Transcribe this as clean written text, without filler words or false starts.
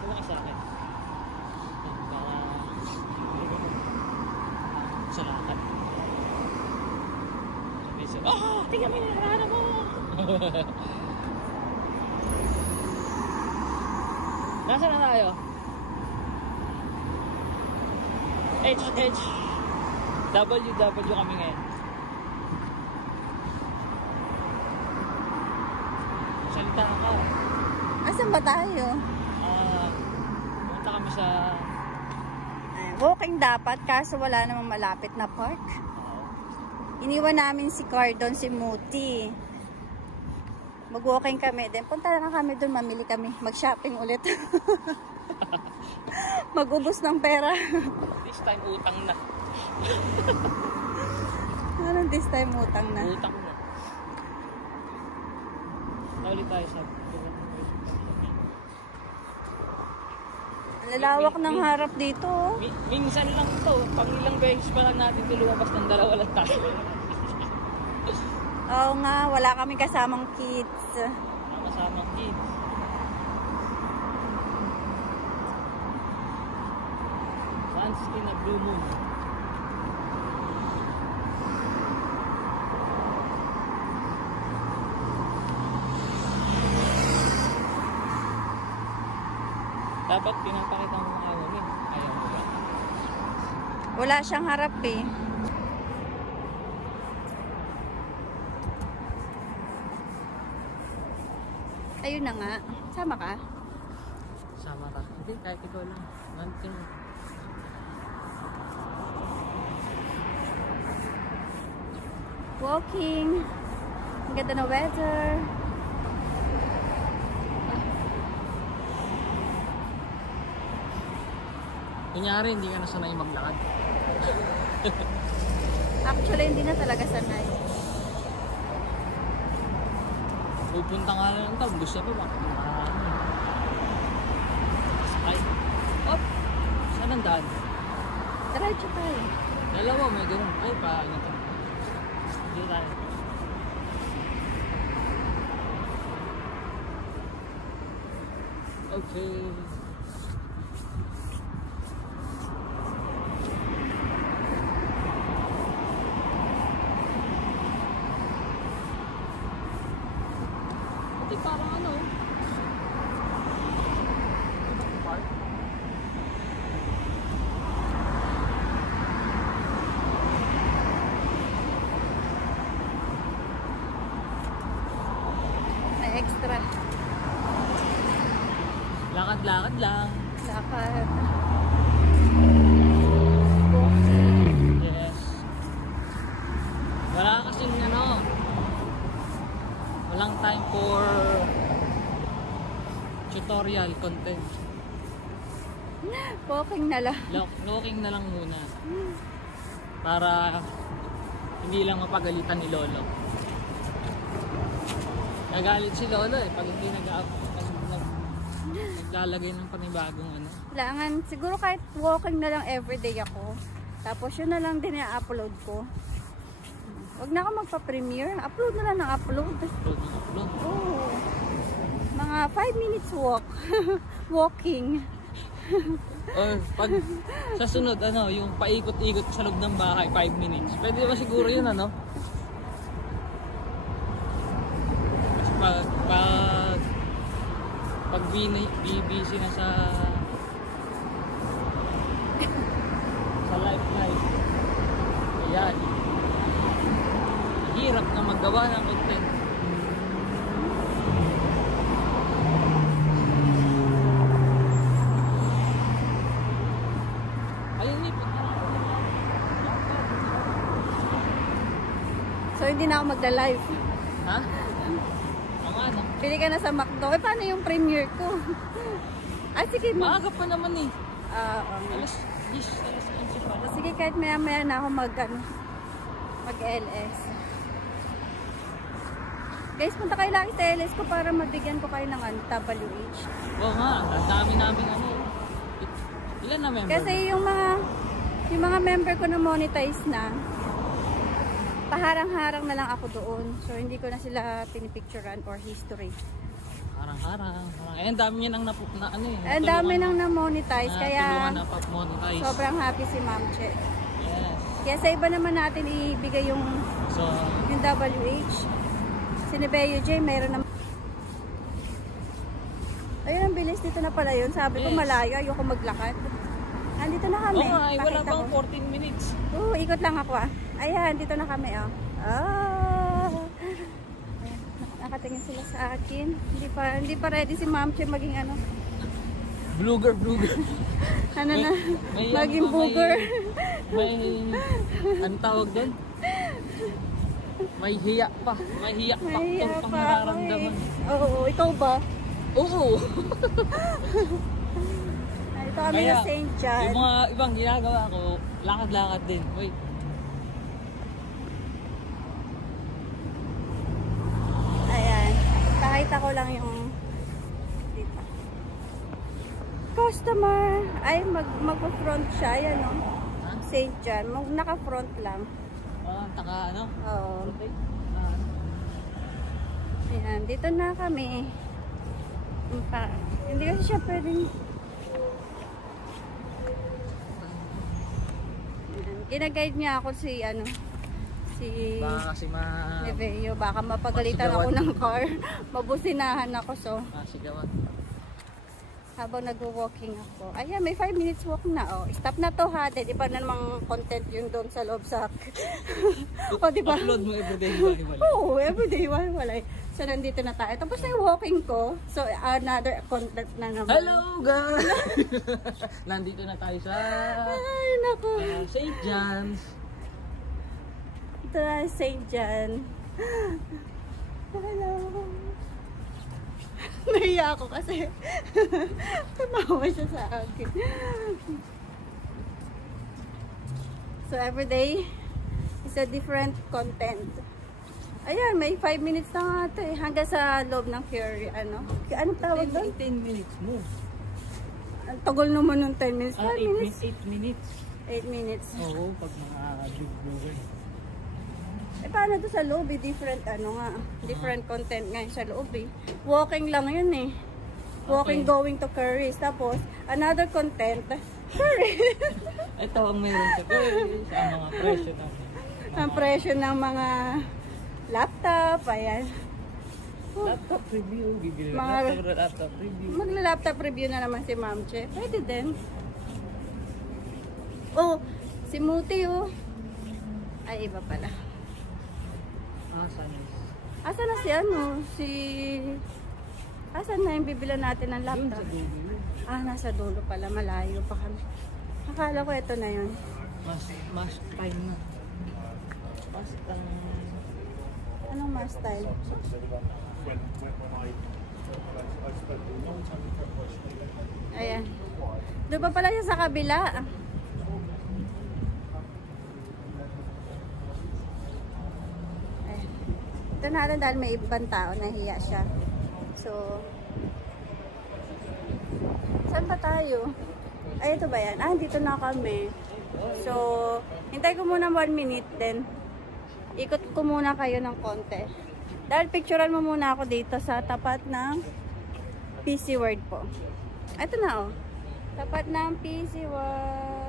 Wala ka sa akin. Baka... Sa lakad. Oh! Tingnan mo yung nakarana mo! Nasaan na tayo? WW kami ngayon. Salita ka. Asan ba tayo? Punta kami sa... Walking dapat, kaso wala namang malapit na park. Iniwan namin si Cardon, si Muti. Mag-walking kami. Then punta na kami doon, mamili kami. Mag-shopping ulit. Mag-ubos ng pera. This time utang na. Anong this time utang na? Utang na. Naulit tayo sa... Lalawak ng harap dito. Minsan lang to. Pang ilang beses pa lang natin lumabas ng dalawa lang tayo. Oo nga, wala kami kasamang kids. Kasamang kids. Sunscreen na Blue Moon. Dapat pinapakita mo mga awangin. Ayaw mo ba? Wala siyang harap eh. Ayun na nga. Sama ka? Sama ka. Hindi, kahit ikaw lang. One thing. Walking. Ang ganda na weather. Kunyari, hindi ka na sanay maglakad. Actually, hindi na talaga sanay. Pupunta nga lang ito. Gusto pa ba? Sakay. Op! Saan ang daan? Diretso tayo. Dalawa, may ganun. Ay, pa, ano ito. Hindi tayo. Okay. Parang ano park. May extra. Lakad-lakad lang. Lakad. Yes. Wala kasing ano, walang time for tutorial content. Walking na lang. Walking na lang muna. Para hindi lang mapagalitan ni Lolo. Nagalit si Lolo eh pag hindi naglalagay ng panibagong ano. Kailangan, siguro kahit walking na lang everyday ako. Tapos yun na lang din i-upload ko. Huwag na ako magpa-premiere. Upload na lang ng upload. Upload. Oo. Mga 5 minutes walk. Walking. Pag sa sunod, ano, yung paikot-ikot sa loob ng bahay, 5 minutes. Pwede ba siguro yun, ano? Kasi pag busy na sa life. Ayan. Hirap na maggawa ng content. So, hindi na ako magla-live. Ha? Oo nga, no? Pili ka na sa McDo. Eh, paano yung premiere ko? Ah, sige. Maaga pa naman eh. Alas 11 pa. Sige, kahit maya-maya na ako mag-LS. Guys, punta kayo lagi sa LS ko para mabigyan ko kayo ng WH. Oo nga, ang dami namin ano. Ilan na member? Kasi yung mga member ko na monetize na, paharang-harang na lang ako doon. So, hindi ko na sila pinipicturean or history. Harang-harang. Eh, ang dami niya nang na ano eh. Ang dami nang na-monetize, kaya Tulungan na pag-monetize. sobrang happy si Ma'am Che. Yes. Kaya sa iba naman natin ibigay yung So, WH. Si Nebeo J, mayroon naman. Ayun, ang bilis dito na pala yun. Sabi ko Yes. malayo, ayoko maglakad. Andito na kami. oo nga, wala Pakita pang ko. 14 minutes. Ikot lang ako ah. Ayan, dito na kami oh. Ayan, nakatingin sila sa akin. Hindi pa ready si Ma'am Che maging ano. Vlogger. Ano na, may maging ano, booger. May, ano tawag doon? May hiya pa. May hiya Mahiya factor pang pa ako nararamdaman. eh. Oo, ikaw ba? Oo. Ito kami Kaya, na St. John. yung mga ibang ginagawa ko, lakad-lakad din. Wait. Ayan. Pakita ko lang yung dito. Customer. Ay, mag-front siya. Yan o. Ha? St. John. Naka-front lang. Taka ano? Oo. Okay. Ayan. Dito na kami. Hindi kasi siya pwedeng... Ayan. Ginaguide niya ako si ano... Si... Baka kasi Neveo, baka mapagalitan ako ng car. Mabusinahan ako, so masigawan. habang nagwo-walking ako. Ayan, may 5 minutes walk na. Oh, stop na to ha. Di ba na namang content yung doon sa loob sa... O, di ba? Upload mo everyday, di ba? Oo, everyday. Walay. So, nandito na tayo. Tapos na yung walking ko. So, another content na naman. Hello guys! Nandito na tayo sa Ay, naku. St. John's. Ito na, St. John. Hello. Nahiya ako kasi tumawa siya sa akin. So everyday is a different content. Ayan, may 5 minutes na nga ito eh. Hanggang sa loob ng Fury. Anong tawag doon? 10 minutes mo. Ang tagal naman ng 10 minutes. 5 minutes. 8 minutes. 8 minutes. Oo, pag mga big vlogger. Eh, paano to sa loob eh? Different, different content ngayon sa loob eh. Walking lang yun eh. Walking, Okay. going to Curry's. Tapos, another content, Curry. Ito ang meron sa mga presyo natin. Ang presyo ng mga laptop, ayan. Laptop review, bibili Mga- na ito, laptop review. Magla-laptop review na naman si Ma'am Che. Pwede din. Oh, si Muti oh. Ay, iba pala. Sanis. Asa na si asan na yung bibila natin ng Yun sa laptop? dulo. Nasa dulo pala. Malayo pa kami. Akala ko ito na yun. Mas time na. Mas time. Anong mask style? Ayan. Doon pa pala siya sa kabila. Ayan. Ito natin dahil may ibang tao, nahiya siya. So, saan ba tayo? Ay, ito ba yan? Dito na kami. So, hintay ko muna 1 minute then ikot ko muna kayo ng konti. Dahil picturean mo muna ako dito sa tapat ng PC World po. Ito na oh. Tapat ng PC World.